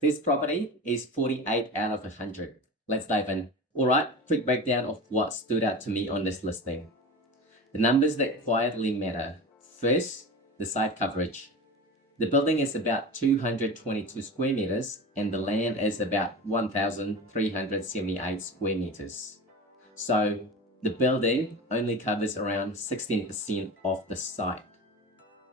This property is 48 out of 100. Let's dive in. Alright, quick breakdown of what stood out to me on this listing. The numbers that quietly matter. First, the site coverage. The building is about 222 square meters and the land is about 1,378 square meters. So the building only covers around 16% of the site.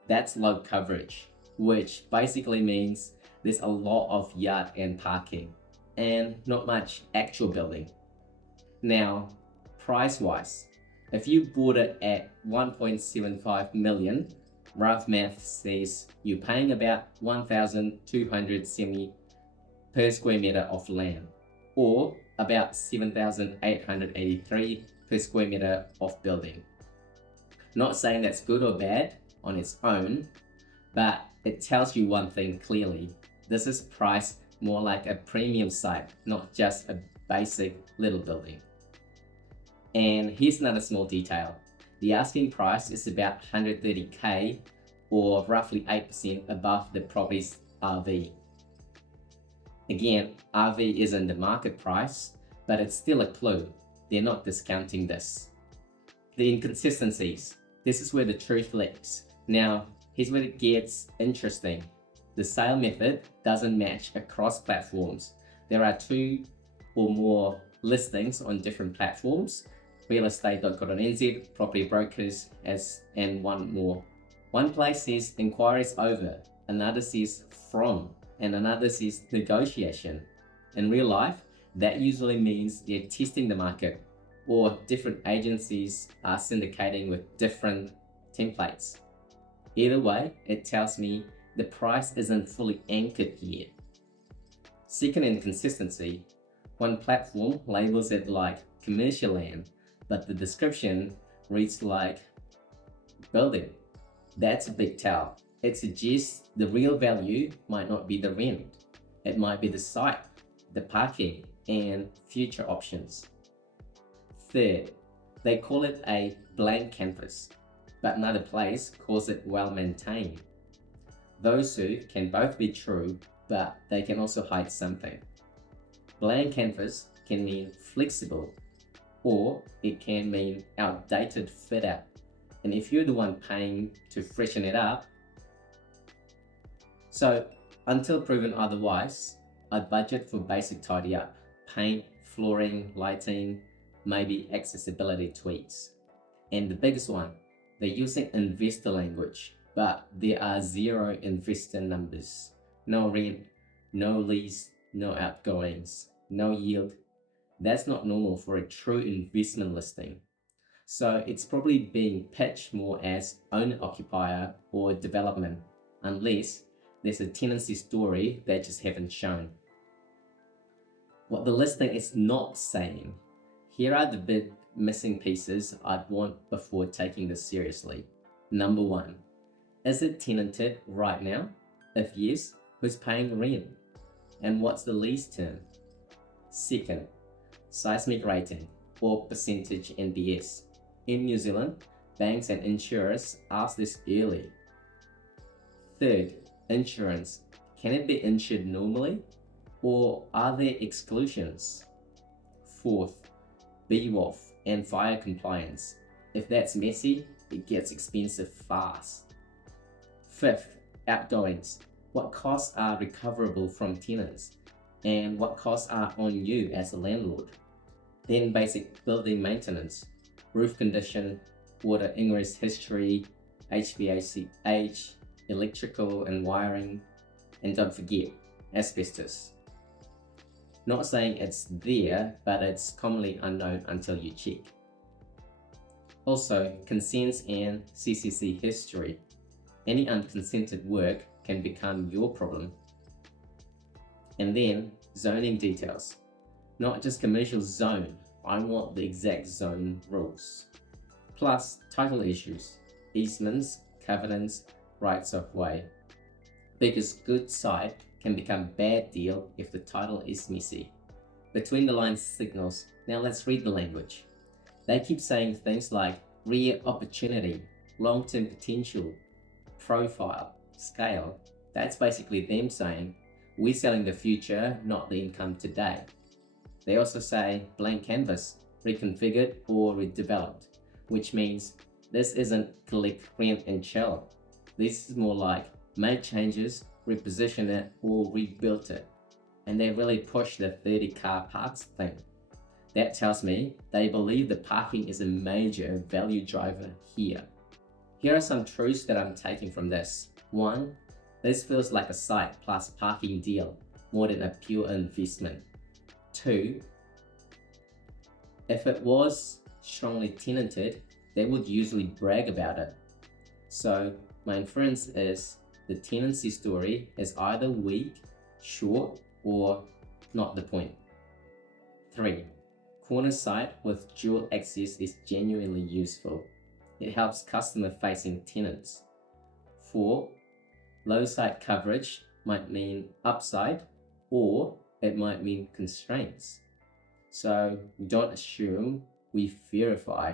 That's low coverage, which basically means there's a lot of yard and parking and not much actual building. Now, price-wise, if you bought it at 1.75 million, rough math says you're paying about 1,270 per square meter of land, or about 7,883 per square meter of building. Not saying that's good or bad on its own, but it tells you one thing clearly. This is priced more like a premium site, not just a basic little building. And here's another small detail. The asking price is about 130k, or roughly 8% above the property's RV. Again, RV isn't the market price, but it's still a clue. They're not discounting this. The inconsistencies. This is where the truth lies. Now, here's where it gets interesting. The sale method doesn't match across platforms. There are 2 or more listings on different platforms, realestate.co.nz, property brokers, and one more. One place says inquiries over, another says from, and another says negotiation. In real life, that usually means they're testing the market, or different agencies are syndicating with different templates. Either way, it tells me the price isn't fully anchored yet. Second inconsistency, one platform labels it like commercial land, but the description reads like building. That's a big tell. It suggests the real value might not be the rent. It might be the site, the parking, and future options. Third, they call it a blank canvas, but another place calls it well maintained. Those two can both be true, but they can also hide something. Blank canvas can mean flexible, or it can mean outdated fit out. And if you're the one paying to freshen it up, so until proven otherwise, I'd budget for basic tidy up, paint, flooring, lighting, maybe accessibility tweaks. And the biggest one, they're using investor language, but there are 0 investor numbers. No rent, no lease, no outgoings, no yield. That's not normal for a true investment listing. So it's probably being pitched more as owner-occupier or development, unless there's a tenancy story they just haven't shown. What the listing is not saying. Here are the big missing pieces I'd want before taking this seriously. Number 1, is it tenanted right now? If yes, who's paying rent? And what's the lease term? Second, seismic rating or percentage NBS. In New Zealand, banks and insurers ask this early. Third, insurance. Can it be insured normally? Or are there exclusions? Fourth, BWOF and fire compliance. If that's messy, it gets expensive fast. Fifth, outgoings. What costs are recoverable from tenants? And what costs are on you as a landlord? Then basic building maintenance, roof condition, water ingress history, HVAC age, electrical and wiring, and don't forget, asbestos. Not saying it's there, but it's commonly unknown until you check. Also, consents and CCC history. Any unconsented work can become your problem. And then zoning details. Not just commercial zone, I want the exact zone rules. Plus title issues, easements, covenants, rights of way. Because good site can become bad deal if the title is messy. Between the lines signals. Now let's read the language. They keep saying things like rear opportunity, long-term potential, profile, scale. That's basically them saying, We're selling the future, not the income today. They also say blank canvas, reconfigured or redeveloped, which means this isn't collect, rent and chill. This is more like make changes, reposition it or rebuild it. And they really push the 30 car parks thing. That tells me they believe the parking is a major value driver here. Here are some truths that I'm taking from this. 1. This feels like a site plus parking deal, more than a pure investment. 2. If it was strongly tenanted, they would usually brag about it. So my inference is the tenancy story is either weak, short, or not the point. 3. Corner site with dual access is genuinely useful. It helps customer-facing tenants. 4. Low site coverage might mean upside, or it might mean constraints. So we don't assume, we verify.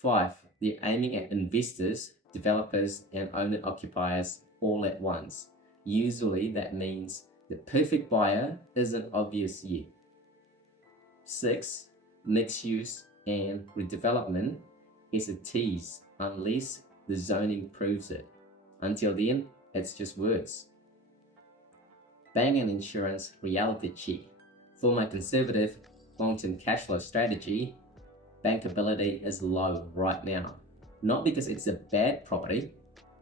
5. They're aiming at investors, developers, and owner-occupiers all at once. Usually that means the perfect buyer isn't obvious yet. 6. Mixed use and redevelopment is a tease unless the zoning proves it. Until then, it's just words. Bank and insurance reality check. For my conservative long-term cash flow strategy, bankability is low right now. Not because it's a bad property,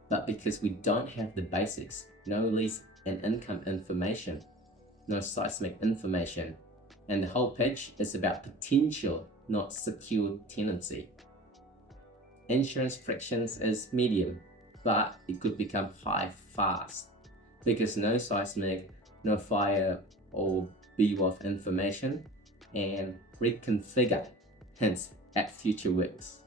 but because we don't have the basics. No lease and income information, no seismic information. And the whole pitch is about potential, not secure tenancy. Insurance frictions is medium, but it could become high fast because no seismic, no fire or BWOF information, and reconfigure hints at future works.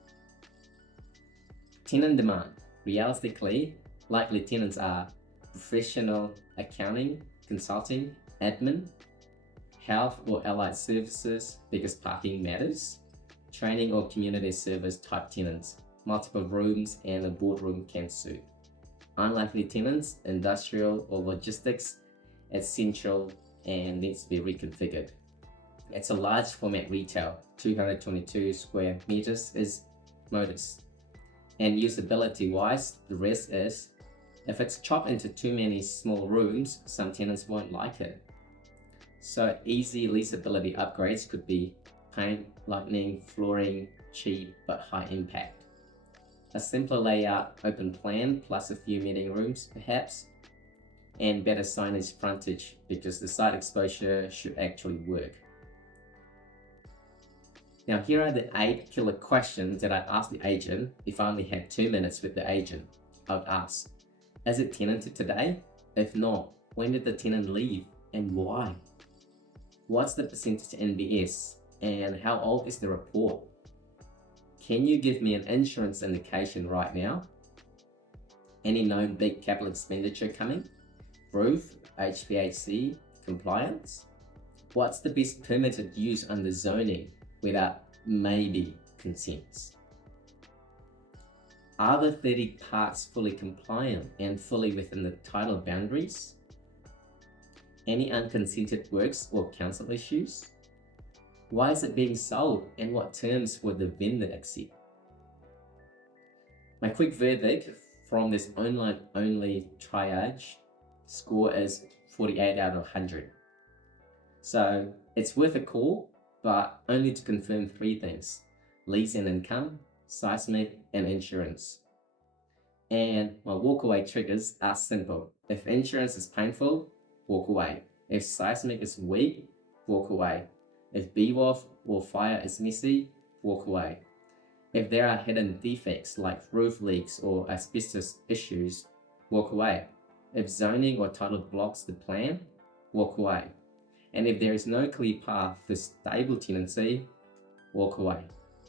Tenant demand. Realistically, likely tenants are professional accounting, consulting, admin, health or allied services because parking matters, training or community service type tenants, multiple rooms and a boardroom can suit. Unlikely tenants, industrial or logistics, essential and needs to be reconfigured. It's a large format retail, 222 square meters is modest. And usability wise, the rest is, if it's chopped into too many small rooms, some tenants won't like it. So easy leasability upgrades could be paint, lighting, flooring, cheap but high impact. A simpler layout, open plan plus a few meeting rooms perhaps, and better signage frontage because the site exposure should actually work. Now here are the 8 killer questions that I asked the agent if I only had 2 minutes with the agent. I would ask, is it tenanted today? If not, when did the tenant leave and why? What's the percentage NBS and how old is the report? Can you give me an insurance indication right now? Any known big capital expenditure coming? Roof, HVAC, compliance? What's the best permitted use under zoning without maybe consents? Are the 30 parks fully compliant and fully within the title boundaries? Any unconsented works or council issues? Why is it being sold and what terms would the vendor accept? My quick verdict from this online only triage score is 48 out of 100. So it's worth a call, but only to confirm 3 things: lease and income, seismic and insurance. And my walkaway triggers are simple. If insurance is painful, walk away. If seismic is weak, walk away. If BWOF or fire is messy, walk away. If there are hidden defects like roof leaks or asbestos issues, walk away. If zoning or title blocks the plan, walk away. And if there is no clear path for stable tenancy, walk away.